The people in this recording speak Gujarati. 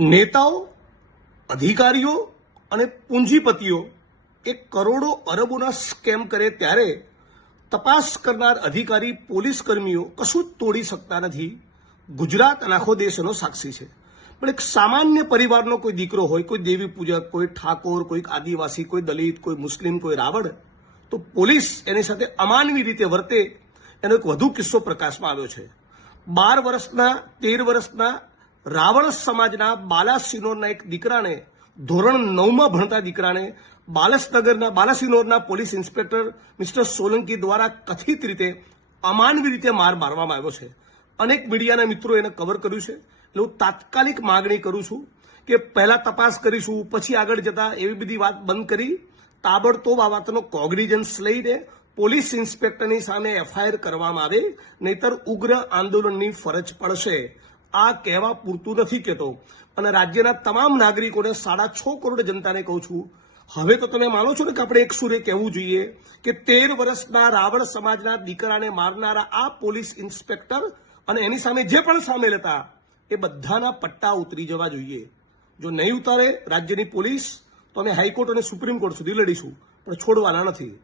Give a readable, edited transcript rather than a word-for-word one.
નેતાઓ, અધિકારીઓ અને પૂંજીપતિઓ એક કરોડો અરબોના સ્કેમ કરે ત્યારે તપાસ કરનાર અધિકારી પોલીસ કર્મીઓ કશું જ તોડી શકતા નથી. ગુજરાત અને આખો દેશ એનો સાક્ષી છે. પણ એક સામાન્ય પરિવારનો કોઈ દીકરો હોય, કોઈ દેવી પૂજક, કોઈ ઠાકોર, કોઈ આદિવાસી, કોઈ દલિત, કોઈ મુસ્લિમ, કોઈ રાવણ, તો પોલીસ એની સાથે અમાનવી રીતે વર્તે એનો એક વધુ કિસ્સો પ્રકાશમાં આવ્યો છે. 12 વર્ષના 13 વર્ષના રાવણ સમાજના બાલાસિનોરના એક દીકરાને, ધોરણ 9માં ભણતા દીકરાને બાલાસિનોરના પોલીસ ઇન્સ્પેક્ટર મિસ્ટર સોલંકી દ્વારા કથિત રીતે અમાનવી રીતે મારવામાં આવ્યો છે. અનેક મીડિયાના મિત્રો એને કવર કર્યું છે. એટલે હું તાત્કાલિક માગણી કરું છું કે પહેલા તપાસ કરીશું, પછી આગળ જતા એવી બધી વાત બંધ કરી તાબડતોબ આ વાતનો કોગ્નિઝન્સ લઈને પોલીસ ઇન્સ્પેક્ટરની સામે એફઆઈઆર કરવામાં આવે, નહીતર ઉગ્ર આંદોલનની ફરજ પડશે. આ કહેવા પૂરતું નથી કહેતો. અને રાજ્યના તમામ નાગરિકોને 6.5 કરોડ જનતાને કહું છું, હવે તો તમે માનો છો ને કે આપણે એક સુરે કહેવું જોઈએ કે 13 વર્ષના રાવણ સમાજના દીકરાને મારનારા આ પોલીસ ઇન્સ્પેક્ટર અને એની સામે જે પણ સામેલ હતા એ બધાના પટ્ટા ઉતરી જવા જોઈએ. જો નહીં ઉતારે રાજ્યની પોલીસ તો અમે હાઈકોર્ટ અને સુપ્રીમ કોર્ટ સુધી લડીશું, પણ છોડવાના નથી.